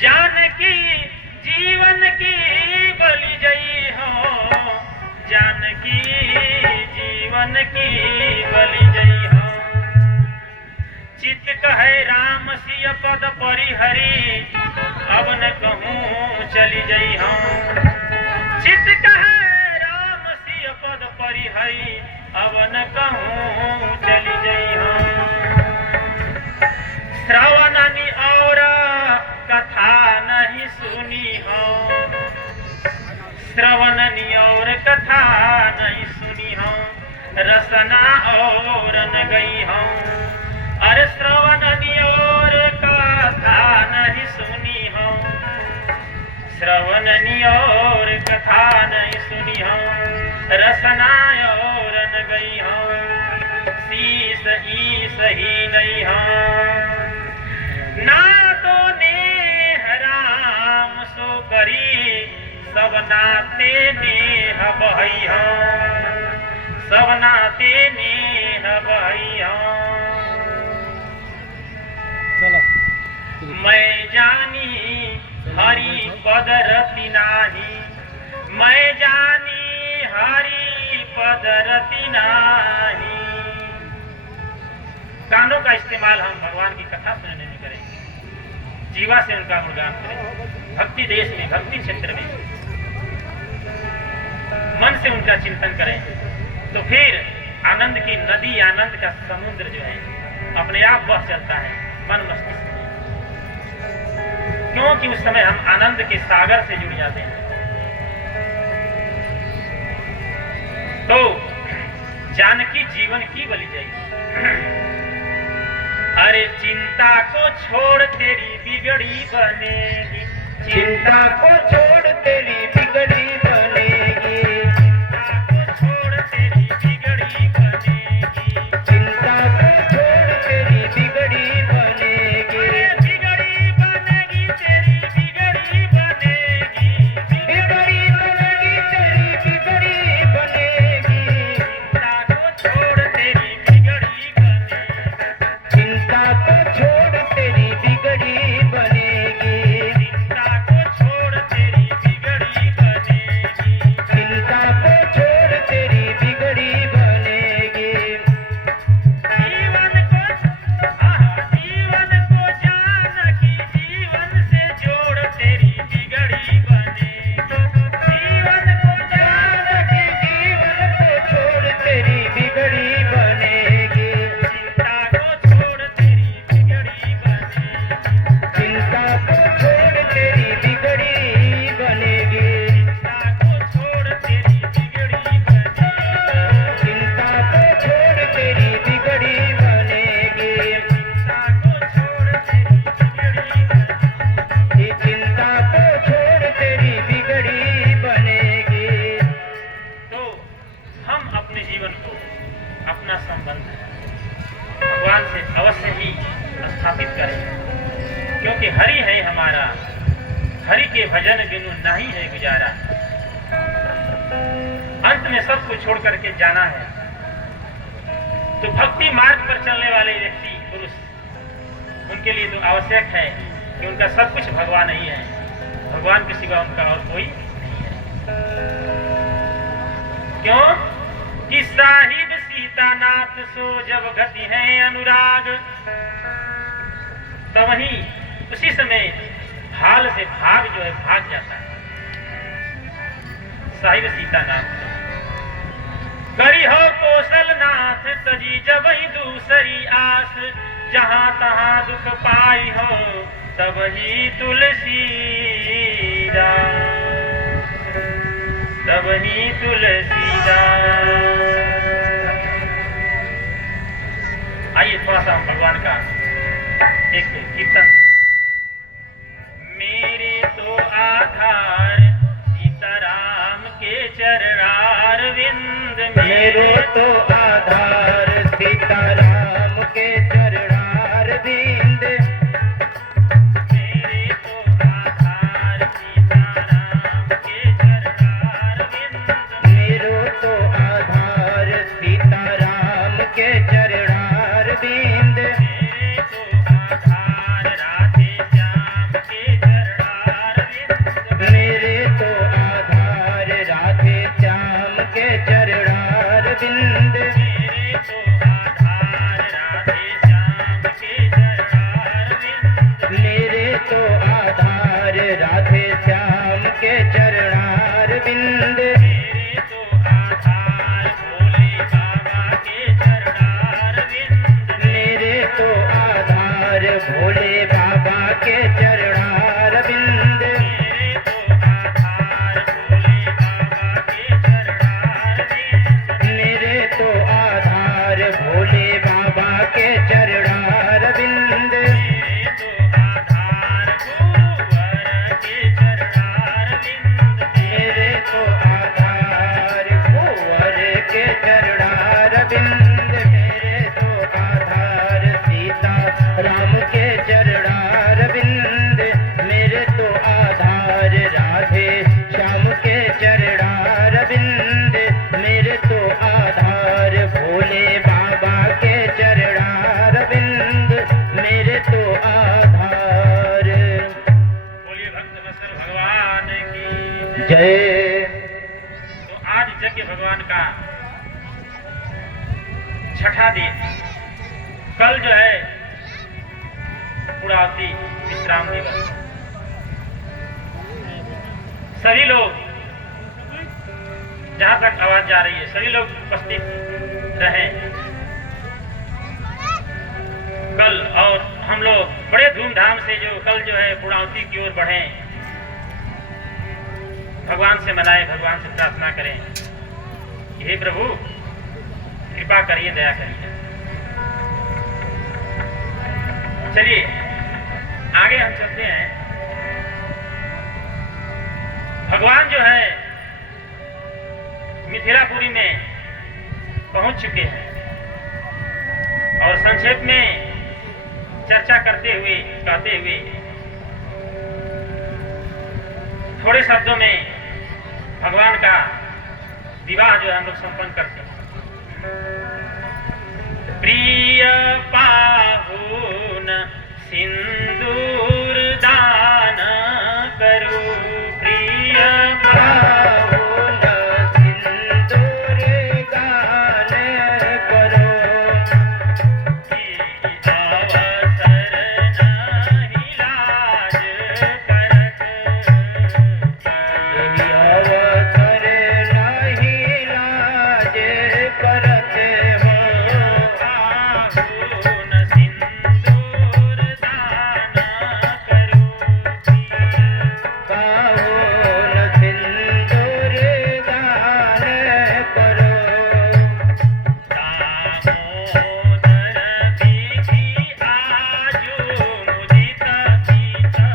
जानकी जीवन की बलि जई हो, जानकी जीवन की बलि जई हो। चित कहे राम सिय पद परिहरी, अब न कहूँ चली जई हो। चित कहे राम सिय पद परिहरी, अब न कहूँ चली जई हो। श्रवणनि और कथा नहीं सुनी हो, श्रवणनि और कथा नहीं सुनी हो, रसना और न गई हो। अरे श्रवणनि और कथा नहीं सुनी हो, श्रवणनि और कथा नहीं सुनी हो, रसना और न गई हो। शीस ईस ही नहीं हो, ना तो नेह राम सो करी, सब नाते नेह बहई हो, सब नाते नेह बहई हो। मैं जानी हरि पद रति नाही, मैं जानी हरि पद रति नाही। कानों का इस्तेमाल हम भगवान की कथा सुनने में करेंगे, जीवा से उनका गुणगान करेंगे, भक्ति देश में, भक्ति क्षेत्र में मन से उनका चिंतन करें, तो फिर आनंद की नदी, आनंद का समुद्र जो है अपने आप बह चलता है मन मस्तिष्क में, क्योंकि उस समय हम आनंद के सागर से जुड़ जाते हैं। तो जानकी जीवन की बलि जाएगी। अरे चिंता को छोड़ तेरी बिगड़ी बनेगी, चिंता को छोड़ तेरी बिगड़ी बनेगी, चिंता को छोड़ तेरी बिगड़ी बनेगी, चिंता को छोड़ तेरी बिगड़ी बनेगी, बिगड़ी बनेगी तेरी बिगड़ी बनेगी, बिगड़ी बनेगी तेरी बिगड़ी बनेगी, चिंता को छोड़ तेरी बिगड़ी बनेगी, चिंता को छोड़ तेरी बिगड़ी बनेगी, चिंता को छोड़ तेरी बिगड़ी बनेगी, चिंता को छोड़ तेरी बिगड़ी बनेगी। जीवन को जीवन को जानकी जीवन से जोड़ तेरी बिगड़ी बनेगी, जीवन को जानकी जीवन को छोड़ तेरी बिगड़ी बनेगी, चिंता को छोड़ तेरी बिगड़ी बनेगी, चिंता को छोड़ तेरी बिगड़ी बनेगी, चिंता को छोड़ तेरी बिगड़ी बनेगी, चिंता को छोड़ तेरी बिगड़ी बनेगी, चिंता को छोड़ तेरी बिगड़ी बनेगी। ये चिंता को छोड़ तेरी बिगड़ी बनेगी। तो हम अपने जीवन को, अपना संबंध भगवान से अवश्य ही स्थापित करें, क्योंकि हरि है हमारा, हरि के भजन बिनु नहीं है गुजारा। अंत में सब कुछ छोड़ करके जाना है, तो भक्ति मार्ग पर चलने वाले व्यक्ति पुरुष, उनके लिए तो आवश्यक है कि उनका सब कुछ भगवान ही है, भगवान के सिवा उनका और कोई नहीं है। क्यों कि साहिब सीतानाथ सो जब गति है अनुराग, तो वहीं उसी समय हाल से भाग जो है भाग जाता है। साहिब सीतानाथ करी हो कौशलनाथ तजी जब ही दूसरी आस, जहां तहां दुख पाई हो तब ही तुलसीदास, तब ही तुलसीदास। आइए थोड़ा सा भगवान का एक कीर्तन। मेरे तो आधार सीताराम के चरणारविंद, मेरो तो आधार सीताराम के चरणारविंद, मेरे तो आधार सीताराम के चरणारविंद, मेरो तो आधार सीताराम के चरणारविंद, मेरे तो आधार राधे श्याम के चरण के चरणार बिंद मेरे तो आधार राधे श्याम के चरणार बिंद मेरे तो आधार राधे श्याम के चरणार बिंद मेरे तो आधार भोले बाबा के चरणार बिंद मेरे तो आधार भोले बाबा के चरणार बिंद मेरे तो आधार भोले बाबा के चरणार बिंद मेरे तो आधार भोले बाबा के चरणार बिंद मेरे तो आधार गुरुवर के चरणार बिंद मेरे तो आधार कुंवर के चरणार बिंद मेरे तो आधार सीता राम के चरणार बिंद मेरे तो आधार राधे श्याम के चरणार बिंद मेरे तो आधार भोले बाबा के चरणार बिंद मेरे तो आधार। बोलिए भक्त वत्सल भगवान की जय। तो आज यज्ञ भगवान का छठा दिन, कल जो है पूर्णाहुति विश्राम दिवस। सभी लोग, जहां तक आवाज जा रही है, सभी लोग उपस्थित रहें कल, और हम लोग बड़े धूमधाम से जो कल जो है पूर्णाहुति की ओर बढ़ें, भगवान से मनाएं, भगवान से प्रार्थना करें, हे प्रभु कृपा करिए, दया करिए। चलिए आगे हम चलते हैं। भगवान जो है मिथिलापुरी में पहुंच चुके हैं और संक्षेप में चर्चा करते हुए, कहते हुए थोड़े शब्दों में भगवान का विवाह जो है हम लोग संपन्न करते हैं। प्रिय पाहुन सिंदूर दान करो, प्रिय पाहुन सिंदूर दान करो, अवसर नहीं लाज करत, अवसर नहीं लाज करत हो। पाहुन सिंदूर दान करो, पाहुन सिंदूर दान करो, दामोदर विधि आजो मुदित सीता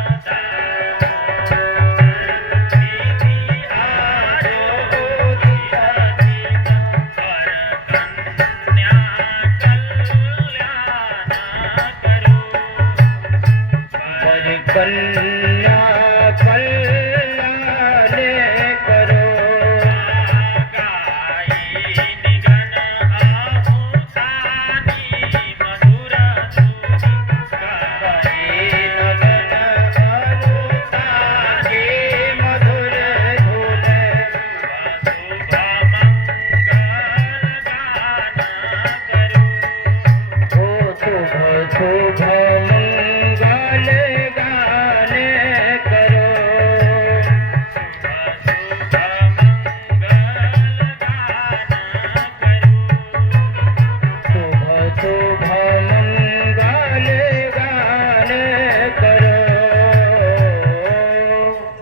विधि आजो मुदित सीता, पर कन्या कल्याण करो, पर कन्या कल्याण करो, गाई निगन आहुतानी मधुर सुधि, गाई नगन अनुतानी मधुर धुन, शुभ मंगल गान करो, ओ शुभ शुभ मंगल गान करो, शुभ शुभ मंगल गान करो, शुभ शुभ मंगल गान करो।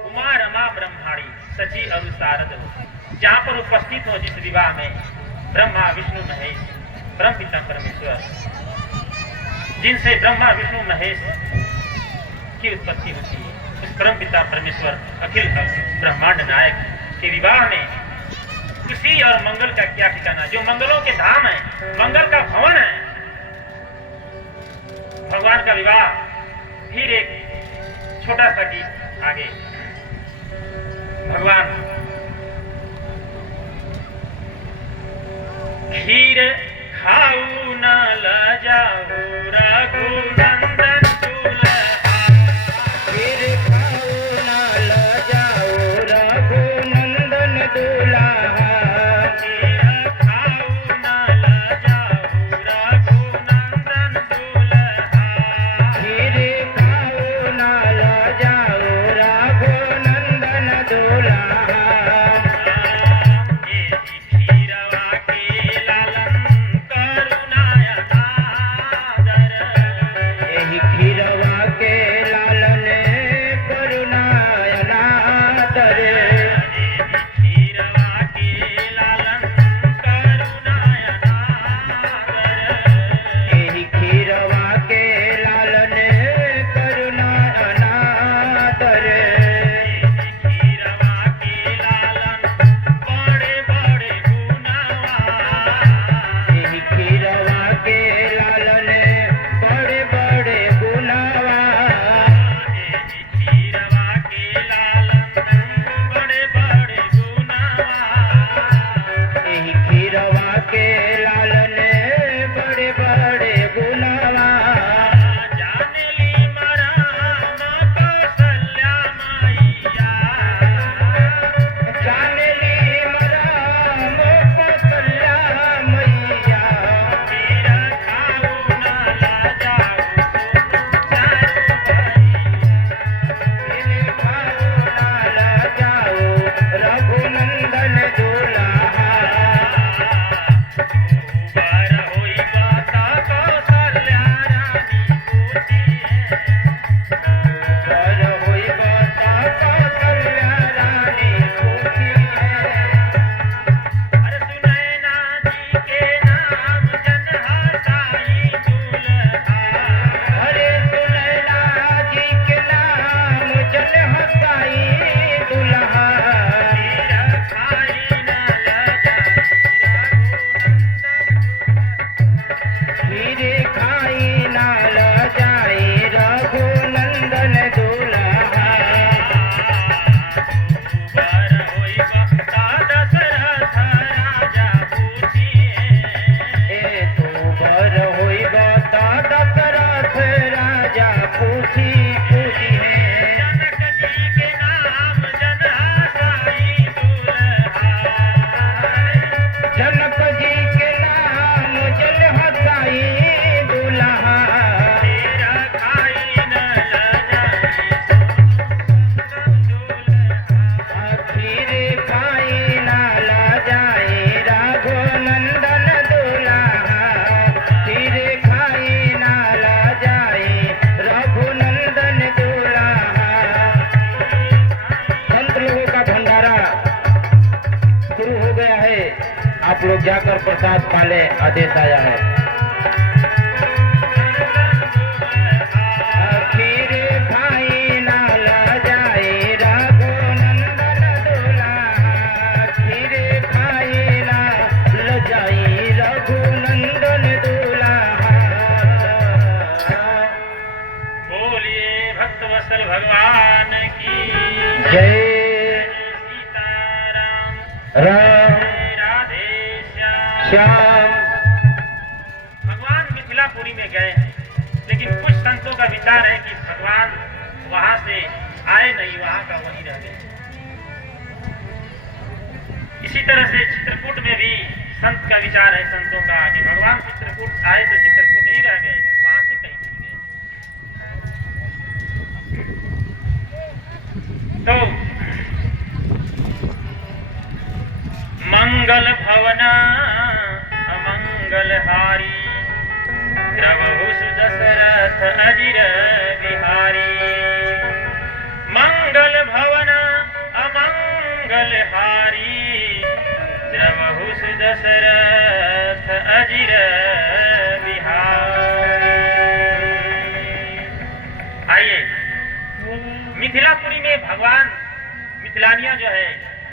उमा रमा ब्रह्माणी सची और शारद हो, जहाँ पर उपस्थित हो जिस विवाह में ब्रह्मा विष्णु महेश ब्रह्म पिता परमेश्वर, जिनसे ब्रह्मा विष्णु महेश की उत्पत्ति होती है, उस परम पिता परमेश्वर अखिल ब्रह्मांड नायक के विवाह में खुशी और मंगल का क्या ठिकाना, जो मंगलों के धाम है, मंगल का भवन है। भगवान का विवाह फिर एक छोटा सा गीत आगे। भगवान खीर खाऊ न लजाऊ रघुनंदन दुल्हा, फिर खाओ न लजाओ रघुनंदन दुल्हा, ए तू बर होई बता दशरथ राजा पूछी पूछी है जनक जी के नाम जन हसाई दुल्हा जनक जी के नाम जल हसाई दुल्हा तेरा खाई न लजाई खीर खाई नाला जाए राघो नंदन दुल्हा खीर खाई नाला जाए रघुनंदन दुल्हा संत लोगों का भंडारा शुरू हो गया है। आप लोग जाकर प्रसाद पाले, आदेश आया है। खीर खाई नाला जाए रघुनंदन दुल्हा खीर खाई नाला जाए रघुनंदन दुल्हा बोलिए भक्तवत्सल भगवान की जय सीताराम राम राधे श्याम। श्याम भगवान मिथिलापुरी में गए हैं, लेकिन कुछ संतों का विचार है कि भगवान वहां से आए नहीं, वहां का वहीं रह गए। इसी तरह से चित्रकूट में भी संत का विचार है, संतों का, कि भगवान चित्रकूट आए तो चित्रकूट ही रह गए, वहां से कहीं नहीं गए। तो मंगल भवन अमंगल हारी द्रवहु सुदशरथ अजिर बिहारी। मंगल भवन अमंगल हारी द्रवहु सुदशरथ अजिर बिहारी। आइए, मिथिलापुरी में भगवान मिथिलानिया जो है